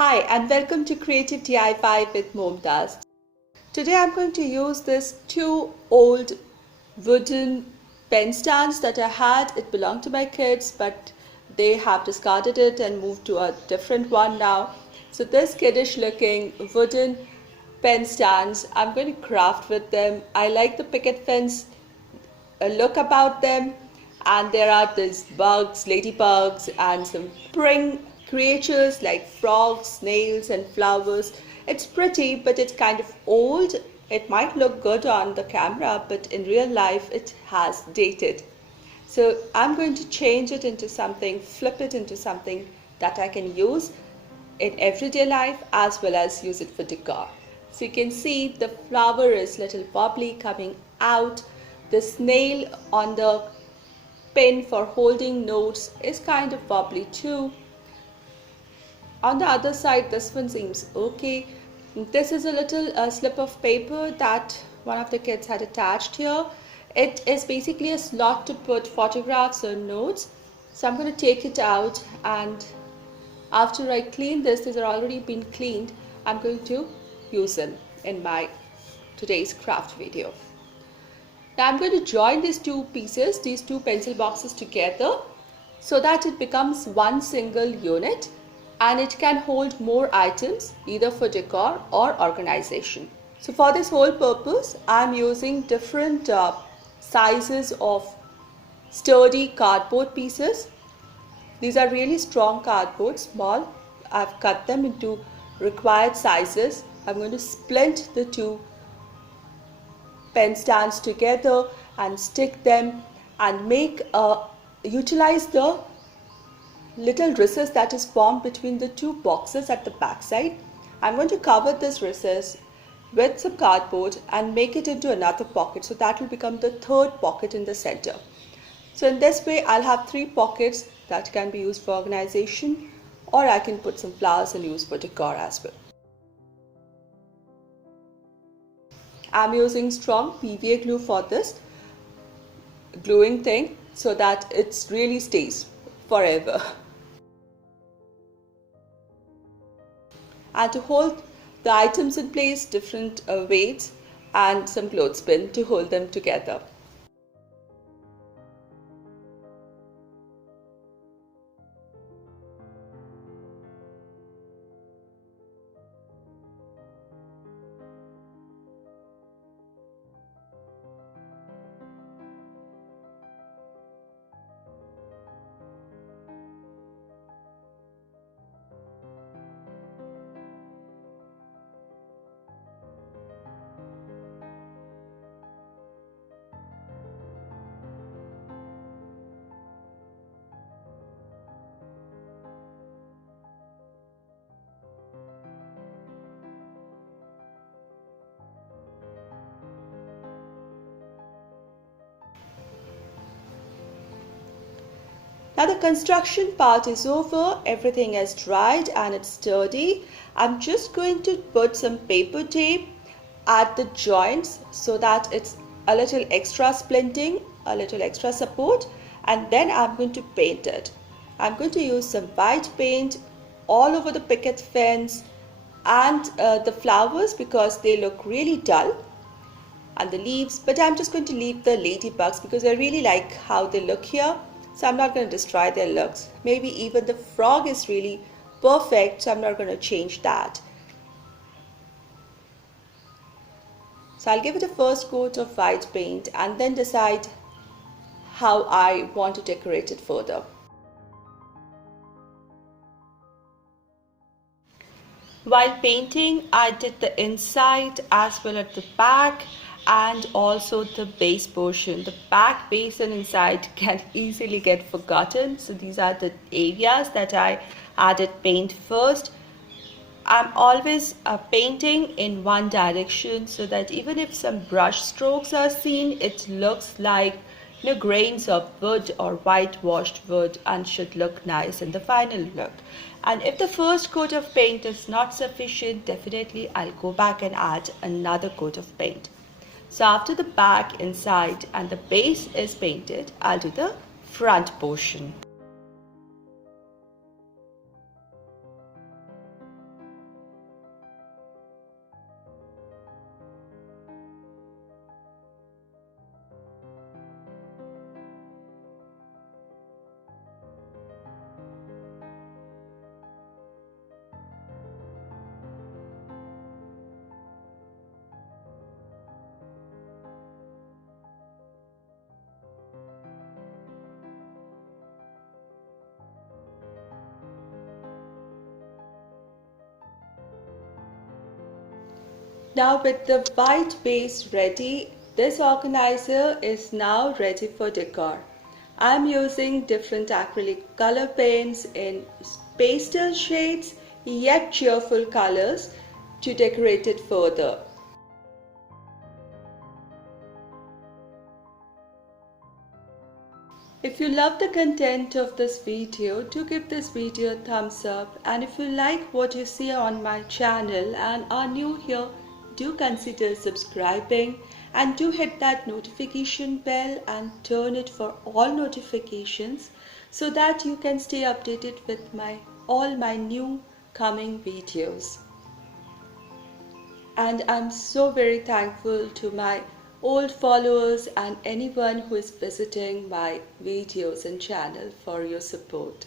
Hi and welcome to Creative DIY with Momtaz. Today I'm going to use this two old wooden pen stands that I had. It belonged to my kids, but they have discarded it and moved to a different one now. So this kiddish looking wooden pen stands, I'm going to craft with them. I like the picket fence look about them, and there are these bugs, ladybugs, and some spring creatures like frogs, snails, and flowers. It's pretty, but it's kind of old. It might look good on the camera, but in real life it has dated. So I'm going to change it into something, flip it into something that I can use in everyday life as well as use it for decor. So you can see the flower is little wobbly coming out. The snail on the pin for holding notes is kind of wobbly too. On the other side, this one seems okay. This is a little slip of paper that one of the kids had attached here. It is basically a slot to put photographs or notes. So I'm going to take it out, and after I clean this, these are already been cleaned, I'm going to use them in my today's craft video. Now I'm going to join these two pieces, these two pencil boxes together so that it becomes one single unit and it can hold more items either for decor or organization. So for this whole purpose, I'm using different sizes of sturdy cardboard pieces. These are really strong cardboard, small. I've cut them into required sizes. I'm going to splint the two pen stands together and stick them and utilize the little recess that is formed between the two boxes at the back side. I'm going to cover this recess with some cardboard and make it into another pocket, so that will become the third pocket in the center. So in this way I'll have three pockets that can be used for organization, or I can put some flowers and use for decor as well. I'm using strong PVA glue for this gluing thing so that it really stays forever. And to hold the items in place, different weights and some clothespin to hold them together. Now the construction part is over, everything is dried and it's sturdy. I'm just going to put some paper tape at the joints so that it's a little extra splinting, a little extra support, and then I'm going to paint it. I'm going to use some white paint all over the picket fence and the flowers because they look really dull, and the leaves, but I'm just going to leave the ladybugs because I really like how they look here. So I'm not going to destroy their looks. Maybe even the frog is really perfect, so I'm not going to change that. So I'll give it a first coat of white paint and then decide how I want to decorate it further. While painting, I did the inside as well as the back, and also the base portion. The back, base and inside can easily get forgotten, so these are the areas that I added paint first. I'm always painting in one direction so that even if some brush strokes are seen, it looks like grains of wood or whitewashed wood and should look nice in the final look. And if the first coat of paint is not sufficient, definitely I'll go back and add another coat of paint. So after the back, inside and the base is painted, I'll do the front portion. Now with the white base ready, this organizer is now ready for decor. I'm using different acrylic color paints in pastel shades yet cheerful colors to decorate it further. If you love the content of this video, do give this video a thumbs up, and if you like what you see on my channel and are new here, do consider subscribing and do hit that notification bell and turn it for all notifications so that you can stay updated with all my new coming videos. And I'm so very thankful to my old followers and anyone who is visiting my videos and channel for your support.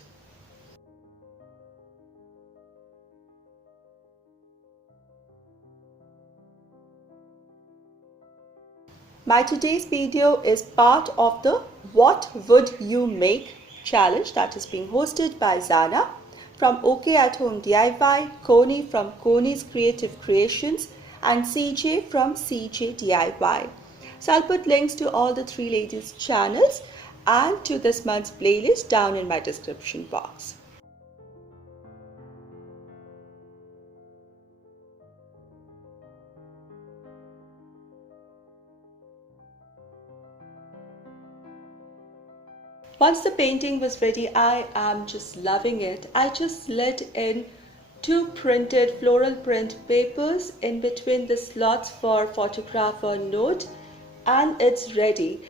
My today's video is part of the What Would You Make challenge that is being hosted by Zana from OK at Home DIY, Coney from Coney's Creative Creations, and CJ from CJ DIY. So I'll put links to all the three ladies' channels and to this month's playlist down in my description box. Once the painting was ready, I am just loving it. I just slid in 2 printed floral print papers in between the slots for photograph or note, and it's ready.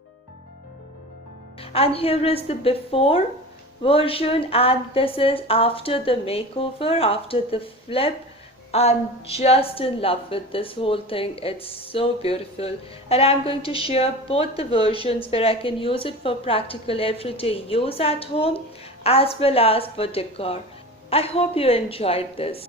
And here is the before version, and this is after the makeover, after the flip. I'm just in love with this whole thing. It's so beautiful, and I'm going to share both the versions where I can use it for practical everyday use at home as well as for decor. I hope you enjoyed this.